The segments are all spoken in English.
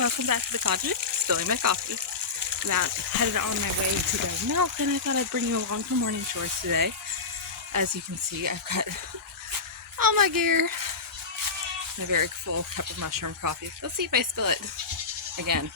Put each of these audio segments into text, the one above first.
welcome back to the cottage. Spilling my coffee. About headed on my way to go milk, and I thought I'd bring you along for morning chores today. As you can see, I've got all my gear. A very full cup of mushroom coffee. Let's see if I spill it again.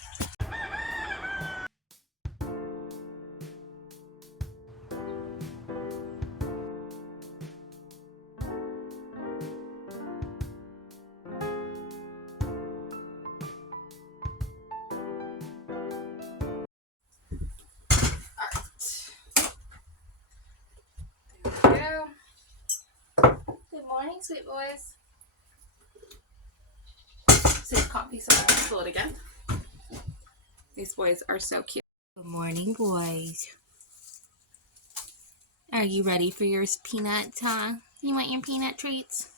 Good morning, sweet boys. Sip coffee so I can spill it again. These boys are so cute. Good morning, boys. Are you ready for your peanuts, huh? You want your peanut treats?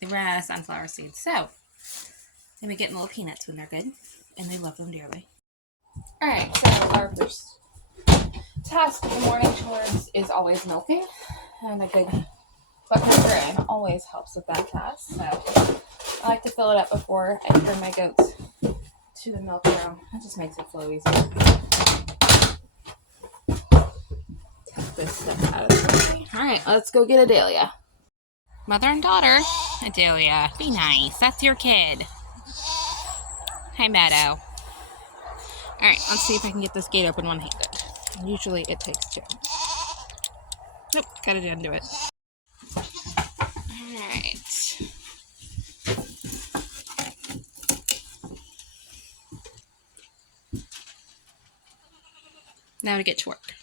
They ran out of sunflower seeds, so they be getting little peanuts when they're good, and they love them dearly. Alright, so our first task of the morning chores is always milking, and a good bucket of grain always helps with that task. So I like to fill it up before I bring my goats to the milk room. It just makes it flow easier. Take this stuff out of the way. Alright, let's go get Adelia. Mother and daughter. Adelia, be nice. That's your kid. Hi, Meadow. Alright, let's see if I can get this gate open one-handed. Usually it takes two. Nope, gotta undo it. Alright. Now to get to work.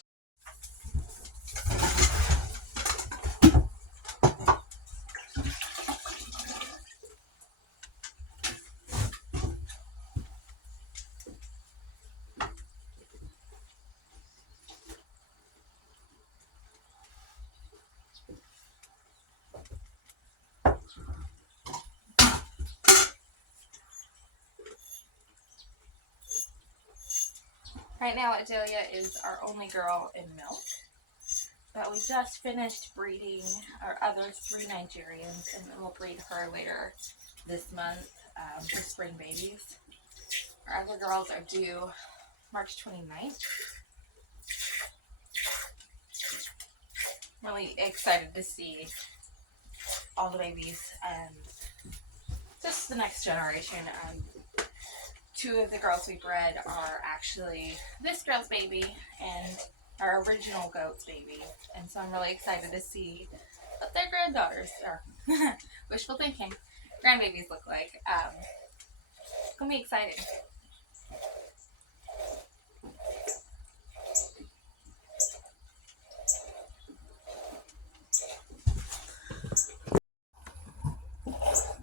Right now, Adelia is our only girl in milk, but we just finished breeding our other 3 Nigerians, and then we'll breed her later this month for spring babies. Our other girls are due March 29th. Really excited to see all the babies and just the next generation. 2 of the girls we bred are actually this girl's baby and our original goat's baby. And so I'm really excited to see what their granddaughters, or wishful thinking, grandbabies look like. It's going to be exciting.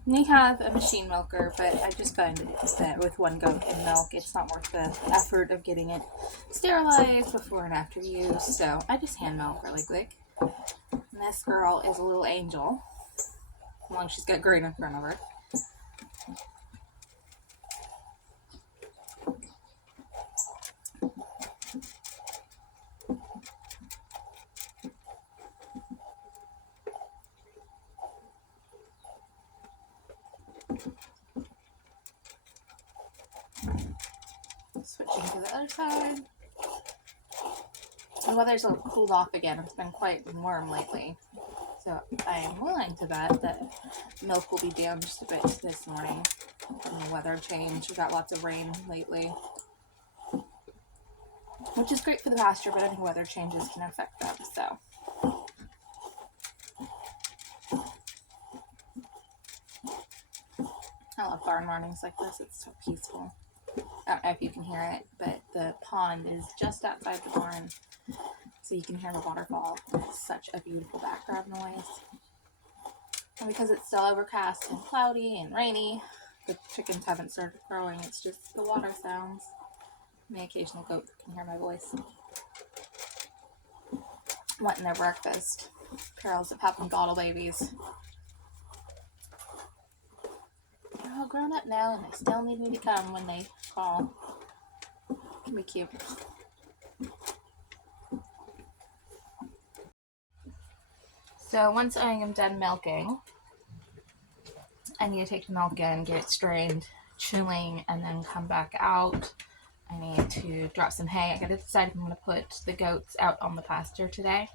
We have a machine milker, but I just find that with 1 goat in milk, it's not worth the effort of getting it sterilized before and after use, so I just hand milk really quick. And this girl is a little angel, as long as she's got grain in front of her. Switching to the other side. The weather's a little cooled off again. It's been quite warm lately. So I am willing to bet that milk will be down just a bit this morning from the weather change. We got lots of rain lately, which is great for the pasture, but any weather changes can affect them. So I love barn mornings like this. It's so peaceful. I don't know if you can hear it, but the pond is just outside the barn, so you can hear the waterfall. It's such a beautiful background noise. And because it's still overcast and cloudy and rainy, the chickens haven't started crowing. It's just the water sounds. And the occasional goat can hear my voice. Wanting their breakfast. Perils of having bottle babies. They're all grown up now, and they still need me to come when they call. It can be cute. So once I am done milking, I need to take the milk in, get it strained, chilling and then come back out. I need to drop some hay. I gotta decide if I'm gonna put the goats out on the pasture today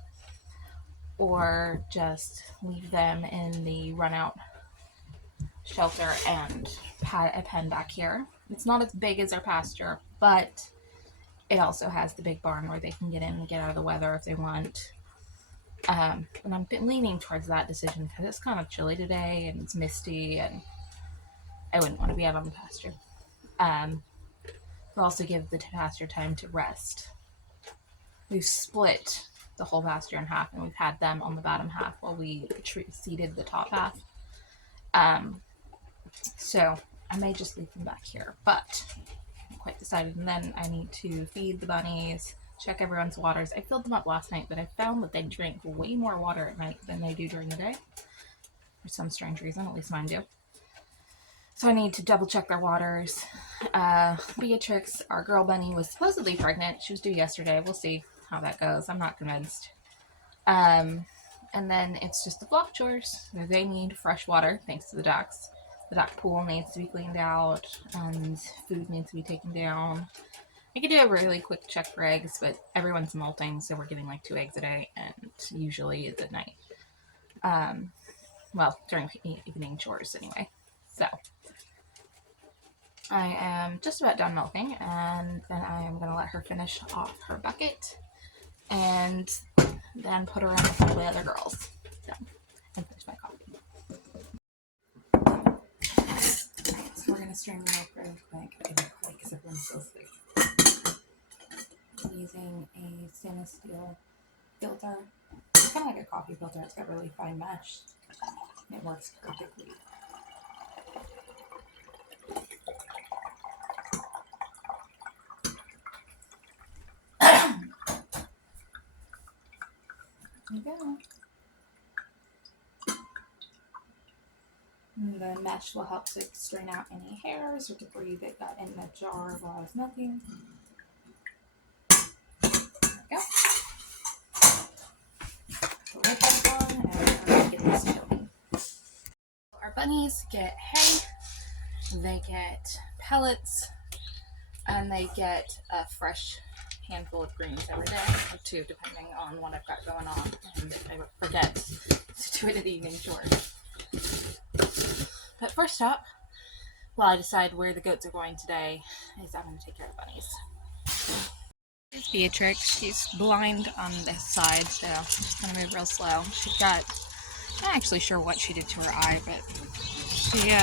or just leave them in the run out shelter and pad a pen back here. It's not as big as our pasture, but it also has the big barn where they can get in and get out of the weather if they want. And I'm leaning towards that decision because it's kind of chilly today and it's misty and I wouldn't want to be out on the pasture. We'll also give the pasture time to rest. We've split the whole pasture in half and we've had them on the bottom half while we seeded the top half. So I may just leave them back here, but I'm quite decided. And then I need to feed the bunnies, check everyone's waters. I filled them up last night, but I found that they drink way more water at night than they do during the day. For some strange reason, at least mine do. So I need to double check their waters. Beatrix, our girl bunny, was supposedly pregnant. She was due yesterday. We'll see how that goes. I'm not convinced. And then it's just the block chores. They need fresh water, thanks to the ducks. The duck pool needs to be cleaned out, and food needs to be taken down. I could do a really quick check for eggs, but everyone's molting, so we're getting like 2 eggs a day, and usually it's at night. Well, during evening chores anyway. So I am just about done milking, and then I am going to let her finish off her bucket, and then put her in with all the other girls. So, and finish my coffee. So we're going to strain the milk really quick. Because everyone's so asleep. I'm using a stainless steel filter. It's kind of like a coffee filter. It's got really fine mesh. And it works perfectly. There you go. And the mesh will help to strain out any hairs or debris that got in the jar while I was milking. There we go. So let that on and we're going to get this chilling. So our bunnies get hay, they get pellets, and they get a fresh handful of greens every day, or 2 depending on what I've got going on, and I forget to do it at the evening chores. But first up, while I decide where the goats are going today, is I'm going to take care of the bunnies. Here's Beatrix. She's blind on this side, so she's going to move real slow. She's got, I'm not actually sure what she did to her eye, but she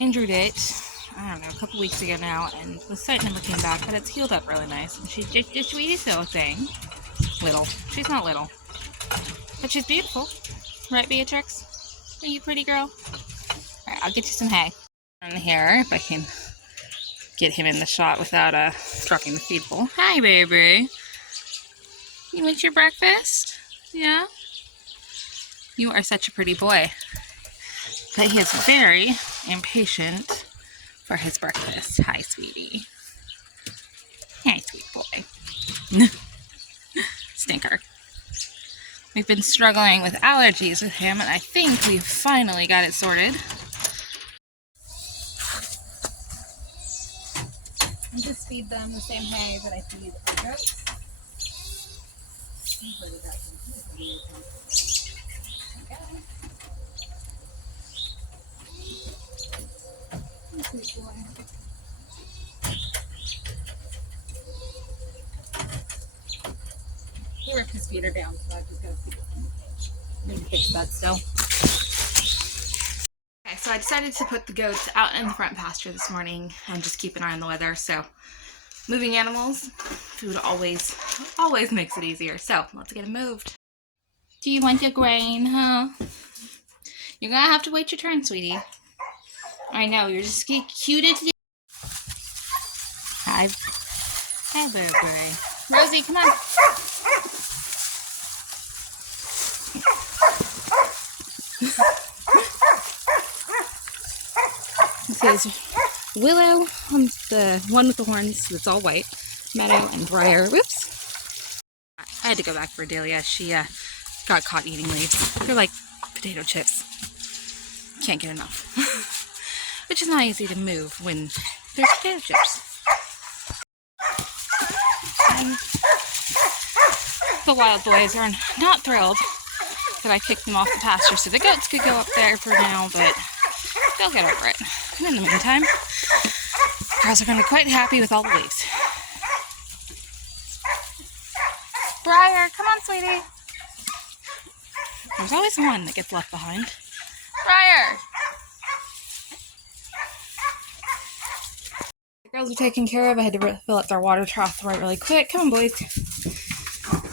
injured it, I don't know, a couple weeks ago now, and the sight never came back, but it's healed up really nice. And she's just the sweetest little thing. Little. She's not little. But she's beautiful. Right, Beatrix? Are you a pretty girl? Alright, I'll get you some hay. In here, if I can get him in the shot without dropping the feed bowl. Hi, baby. You want your breakfast? Yeah? You are such a pretty boy. But he is very impatient for his breakfast. Hi, sweetie. Hi, sweet boy. Stinker. We've been struggling with allergies with him, and I think we've finally got it sorted. I just feed them the same hay that I feed our goats. Sweet boy. He ripped his feeder down, so I just gotta feed him. Need to fix that still. Okay, so I decided to put the goats out in the front pasture this morning and just keep an eye on the weather. So moving animals, food always makes it easier. So let's get them moved. Do you want your grain, huh? You're gonna have to wait your turn, sweetie. I know, you're just cute as you. Hi. Hi, baby. Rosie, come on. This is Willow, the one with the horns that's all white, Meadow, and Briar. Whoops. I had to go back for Delia. She got caught eating leaves. They're like potato chips. Can't get enough. But which is not easy to move when there's potato chips. And the wild boys are not thrilled that I kicked them off the pasture, so the goats could go up there for now, but they'll get over it. And in the meantime, girls are going to be quite happy with all the leaves. Briar, come on, sweetie. There's always one that gets left behind. Briar! The girls are taken care of. I had to fill up their water trough really quick. Come on, boys.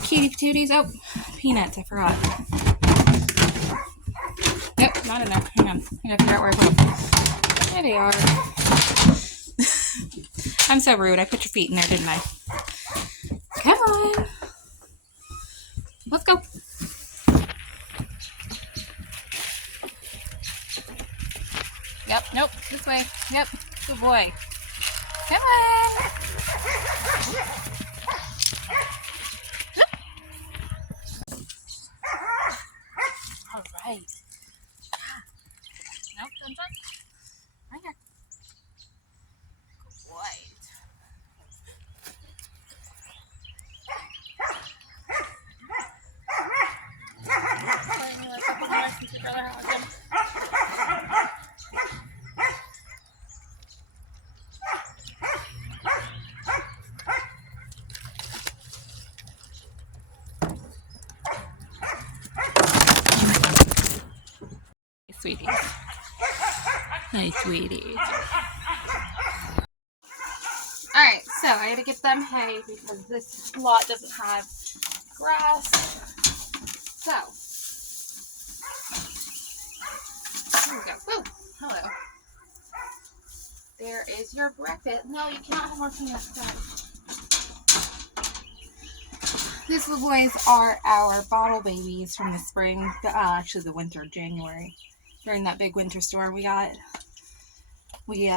Cutie patooties. Oh, peanuts, I forgot. Nope, not in there. Hang on. I gotta figure out where I put them. There they are. I'm so rude. I put your feet in there, didn't I? Come on. Let's go. Yep, nope, this way. Yep, good boy. Come on. All right. Nope, don't jump. Right here. Good boy. Sweeties. Hi, sweeties. Alright, so I gotta get them hay because this lot doesn't have grass. So, here we go. Woo! Hello. There is your breakfast. No, you cannot have more peanuts, guys. These little boys are our bottle babies from the spring, actually the winter, January. During that big winter storm we got, we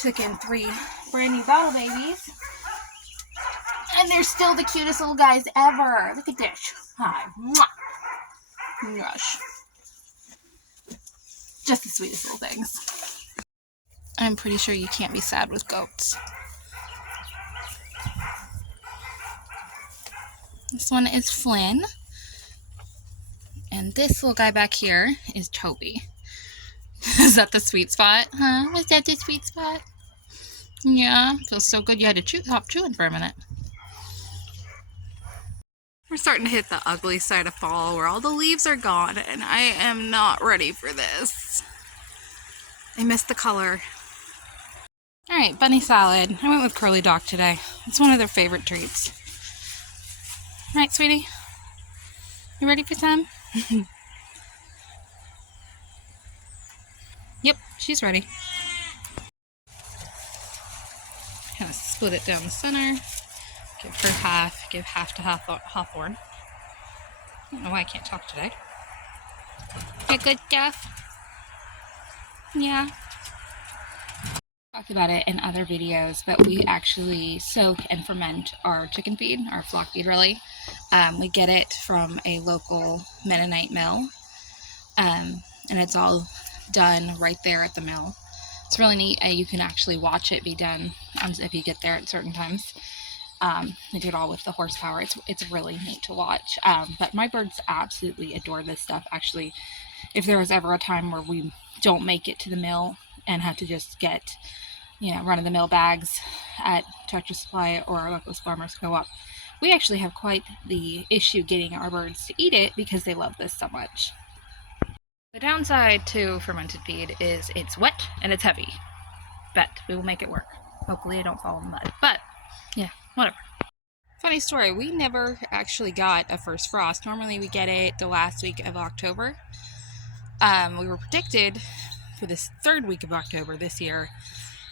took in 3 brand new bottle babies. And they're still the cutest little guys ever. Look at this. Hi. Mwah. Rush. Just the sweetest little things. I'm pretty sure you can't be sad with goats. This one is Flynn. And this little guy back here is Toby. Is that the sweet spot? Huh? Was that the sweet spot? Yeah. Feels so good you had to stop chewing for a minute. We're starting to hit the ugly side of fall where all the leaves are gone, and I am not ready for this. I miss the color. Alright, bunny salad. I went with Curly Dock today. It's one of their favorite treats. Right, sweetie? You ready for some? Yep, she's ready. Kind of split it down the center. Give her half. Give half to Hawthorne. I don't know why I can't talk today. Get good stuff? Yeah. Talked about it in other videos, but we actually soak and ferment our chicken feed, our flock feed really. We get it from a local Mennonite mill, and it's all done right there at the mill. It's really neat. You can actually watch it be done if you get there at certain times. They do it all with the horsepower. It's really neat to watch. But my birds absolutely adore this stuff. Actually, if there was ever a time where we don't make it to the mill and have to just get, run-of-the-mill bags at Tractor Supply or our local farmers co-op, we actually have quite the issue getting our birds to eat it because they love this so much. The downside to fermented feed is it's wet and it's heavy, but we will make it work. Hopefully I don't fall in the mud, but yeah, whatever. Funny story, we never actually got a first frost. Normally we get it the last week of October. We were predicted for this 3rd week of October this year.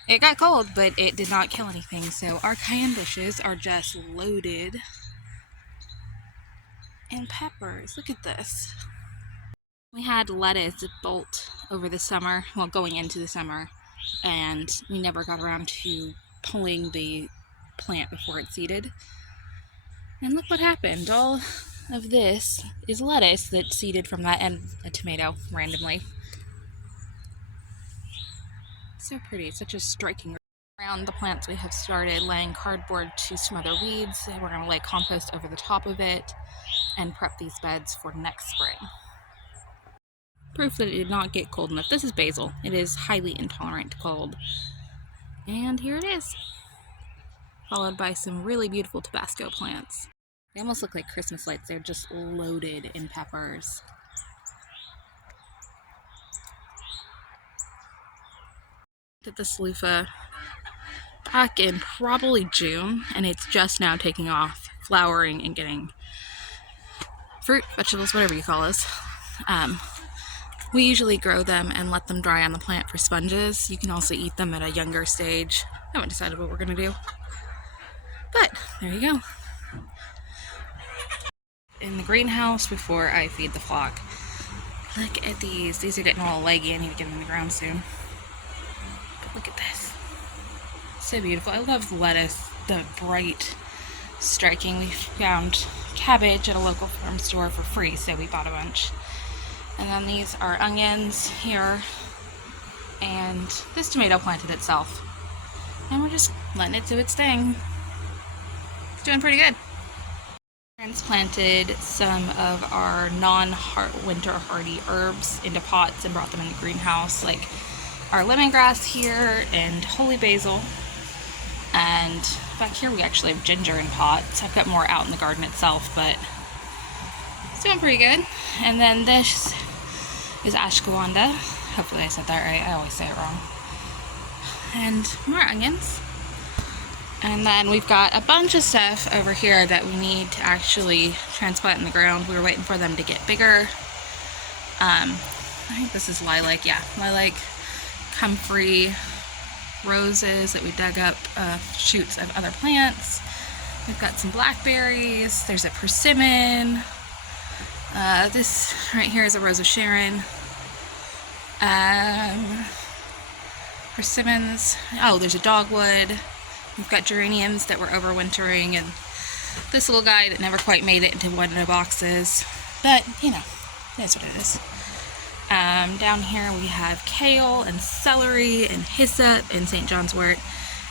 It got cold, but it did not kill anything, so our cayenne bushes are just loaded in peppers. Look at this. We had lettuce bolt over the summer, well, going into the summer, and we never got around to pulling the plant before it seeded. And look what happened. All of this is lettuce that seeded from that, and a tomato randomly. So pretty, such a striking. Around the plants we have started laying cardboard to smother weeds. We're going to lay compost over the top of it and prep these beds for next spring. Proof that it did not get cold enough. This is basil. It is highly intolerant to cold. And here it is, followed by some really beautiful Tabasco plants. They almost look like Christmas lights. They're just loaded in peppers. Did this loofah back in probably June, and it's just now taking off, flowering and getting fruit, vegetables, whatever you call us. We usually grow them and let them dry on the plant for sponges. You can also eat them at a younger stage. I haven't decided what we're gonna do, but there you go. In the greenhouse before I feed the flock. Look at these. These are getting a little leggy. I need to get them in the ground soon. But look at this. So beautiful. I love the lettuce, the bright, striking. We found cabbage at a local farm store for free, so we bought a bunch. And then these are onions here. And this tomato planted itself. And we're just letting it do its thing. It's doing pretty good. Transplanted some of our non-winter hardy herbs into pots and brought them in the greenhouse, like our lemongrass here and holy basil. And back here we actually have ginger in pots. I've got more out in the garden itself, but it's doing pretty good. And then this is ashwagandha. Hopefully I said that right. I always say it wrong. And more onions. And then we've got a bunch of stuff over here that we need to actually transplant in the ground. We were waiting for them to get bigger. I think this is lilac. Yeah, lilac, comfrey, roses that we dug up shoots of other plants. We've got some blackberries. There's a persimmon. This right here is a rose of Sharon. Persimmons. Oh, there's a dogwood. We've got geraniums that were overwintering, and this little guy that never quite made it into one of the boxes. But, you know, that's what it is. Down here we have kale and celery and hyssop and St. John's wort.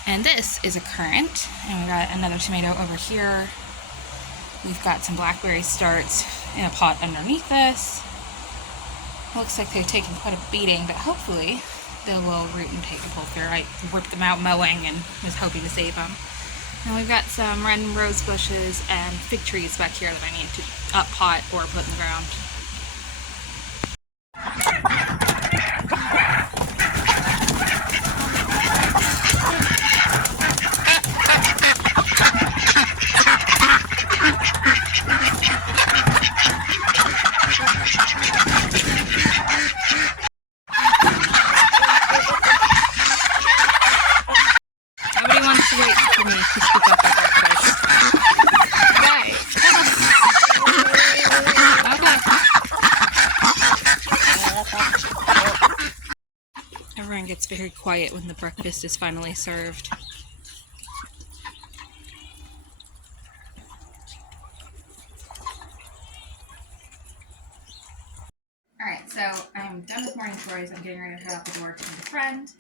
And this is a currant. And we got another tomato over here. We've got some blackberry starts in a pot underneath this. Looks like they've taken quite a beating, but hopefully they will root and take a pull through. I ripped them out mowing and was hoping to save them. And we've got some red rose bushes and fig trees back here that I need to up pot or put in the ground. Everyone gets very quiet when the breakfast is finally served. Alright, so I'm done with morning chores. I'm getting ready to head out the door to meet a friend,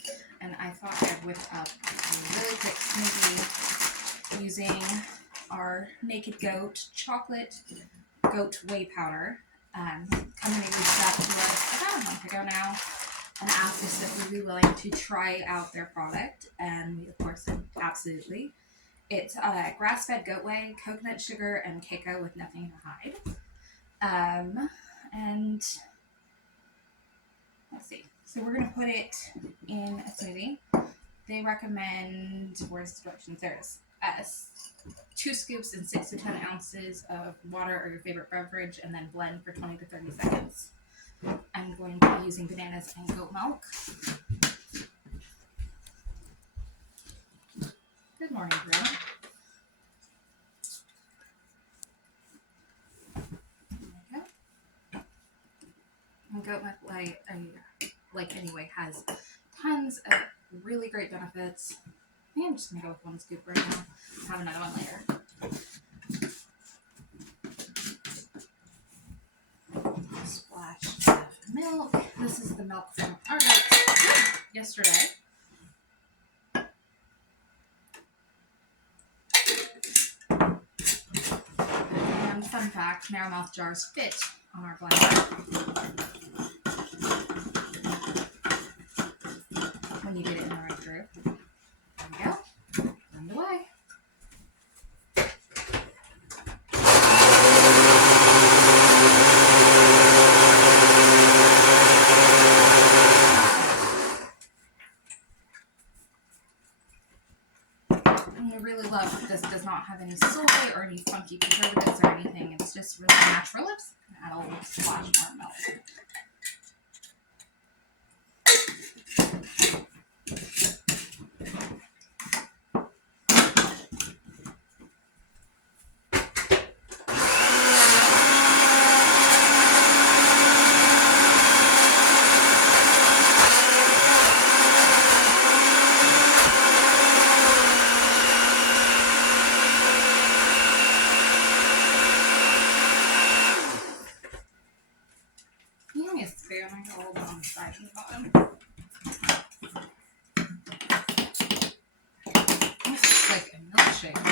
and I thought I'd whip up a really quick smoothie using our Naked Goat chocolate goat whey powder. Company reached out to us about a month ago now and asked us if we'd be willing to try out their product, and we of course said absolutely. It's grass-fed goat whey, coconut sugar, and cacao with nothing to hide. And let's see. So we're gonna put it in a smoothie. They recommend, where's the directions? There it is. 2 scoops and 6 to 10 ounces of water or your favorite beverage, and then blend for 20 to 30 seconds. I'm going to be using bananas and goat milk. Good morning, Brianna. There we go. And goat milk, like anyway, has tons of really great benefits. I think I'm just going to go with 1 scoop right now. Have another one later. Splash of milk. This is the milk from our goats yesterday. fun fact, narrow mouth jars fit on our blender when you get it in the right groove. There we go. Blend away. I really love that this does not have any soy or any funky preservatives or anything. It's just really natural lips. Add a little splash more milk. Hold on the side and bottom. This is like a milkshake.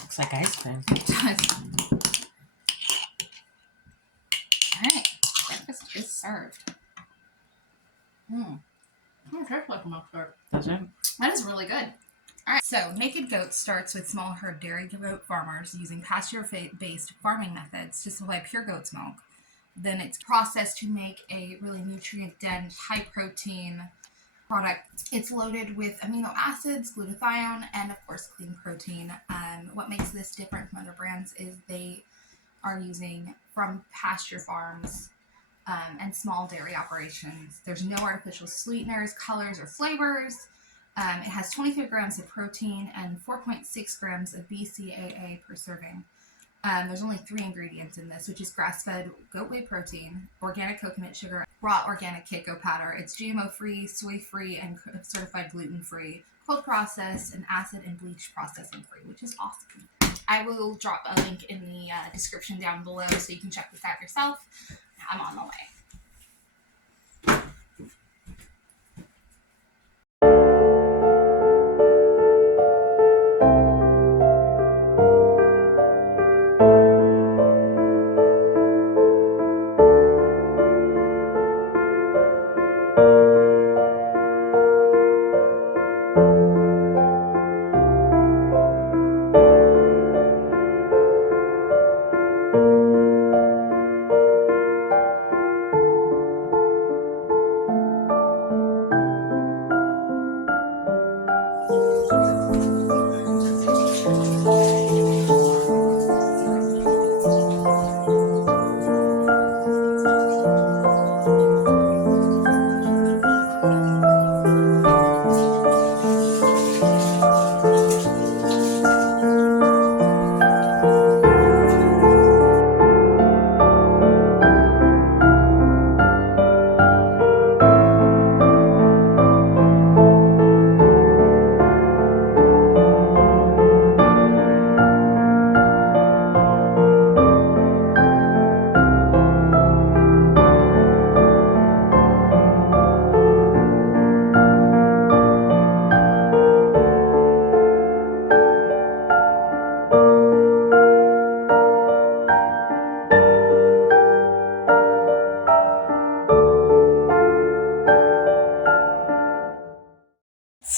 Looks like ice cream. It does. Alright, breakfast is served. It tastes like a milkshake. Does it? That is really good. Alright, so Naked Goat starts with small herd dairy goat farmers using pasture-based farming methods to supply pure goat's milk. Then it's processed to make a really nutrient-dense, high-protein product. It's loaded with amino acids, glutathione, and of course clean protein. What makes this different from other brands is they are using from pasture farms and small dairy operations. There's no artificial sweeteners, colors, or flavors. It has 23 grams of protein and 4.6 grams of BCAA per serving. There's only 3 ingredients in this, which is grass-fed goat whey protein, organic coconut sugar, raw organic cocoa powder. It's GMO-free, soy-free, and certified gluten-free, cold processed, and acid and bleach processing-free, which is awesome. I will drop a link in the description down below so you can check this out yourself. I'm on the way.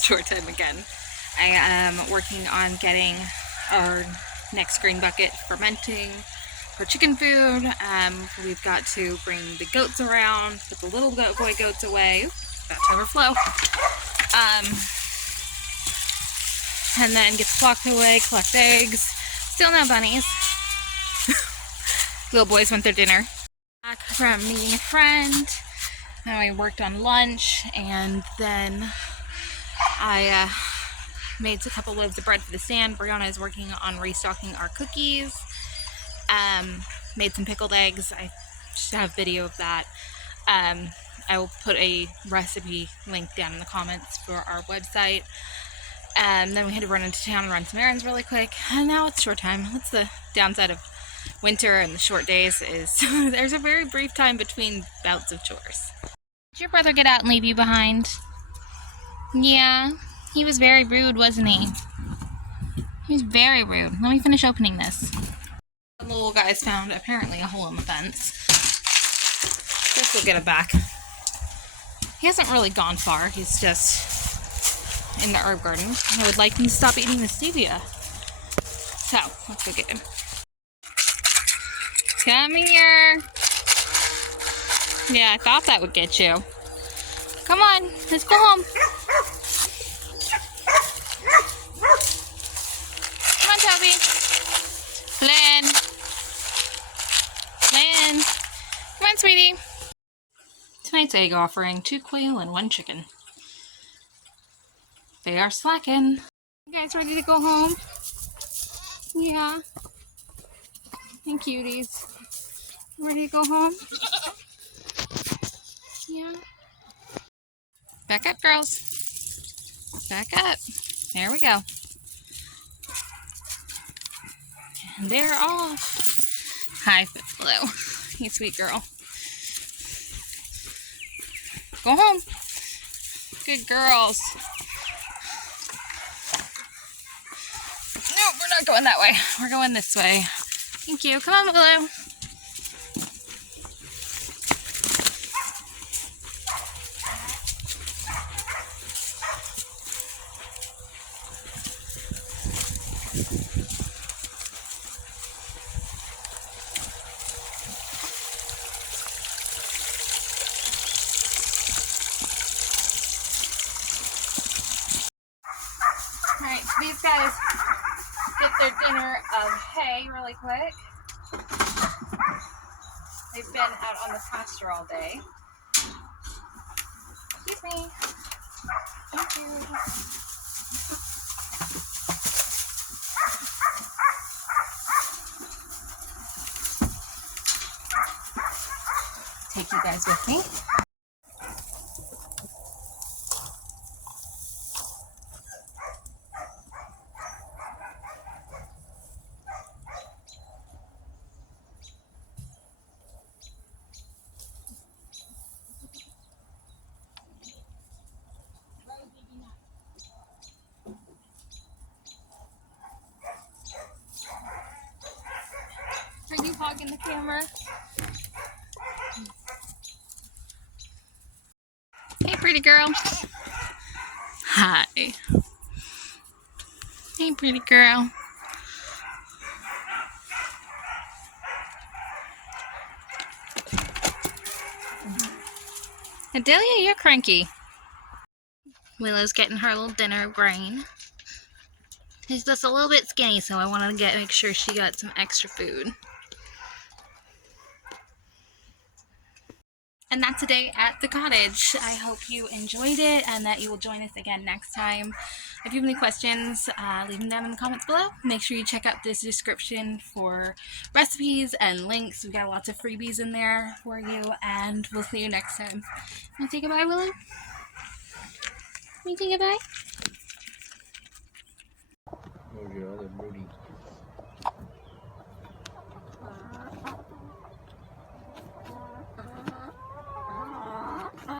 Short time again. I am working on getting our next grain bucket fermenting for chicken food. We've got to bring the goats around, put the little boy goats away. About to overflow. And then get the flock away, collect eggs. Still no bunnies. Little boys want their dinner. Back from meeting a friend. Then we worked on lunch, and then I made a couple loaves of bread for the stand. Brianna is working on restocking our cookies. Made some pickled eggs. I should have video of that. I will put a recipe link down in the comments for our website. And then we had to run into town and run some errands really quick. And now it's short time. That's the downside of winter and the short days is there's a very brief time between bouts of chores. Did your brother get out and leave you behind? Yeah, he was very rude, wasn't he? He was very rude. Let me finish opening this. The little guys found apparently a hole in the fence. Guess we'll get it back. He hasn't really gone far. He's just in the herb garden. I would like him to stop eating the stevia. So, let's go get him. Come here. Yeah, I thought that would get you. Come on, let's go home. Come on, Toby. Lynn. Lynn. Come on, sweetie. Tonight's egg offering, 2 quail and 1 chicken. They are slacking. You guys ready to go home? Yeah. And cuties. Ready to go home? Yeah. Back up, girls. Back up. There we go. And they're off. Hi, hello. You sweet girl. Go home. Good girls. No, we're not going that way. We're going this way. Thank you. Come on, Willow. Alright, so these guys get their dinner of hay really quick. They've been out on the pasture all day. Excuse me. Thank you. Take you guys with me. Are you hogging the camera? Hey, pretty girl. Hi. Hey, pretty girl. Adelia, you're cranky. Willow's getting her little dinner of grain. She's just a little bit skinny, so I wanted to make sure she got some extra food. And that's a day at the cottage. I hope you enjoyed it and that you will join us again next time. If you have any questions, leave them down in the comments below. Make sure you check out this description for recipes and links. We've got lots of freebies in there for you, and we'll see you next time. Want to say goodbye, Willow? Can you say goodbye? Oh, yeah, all the booty.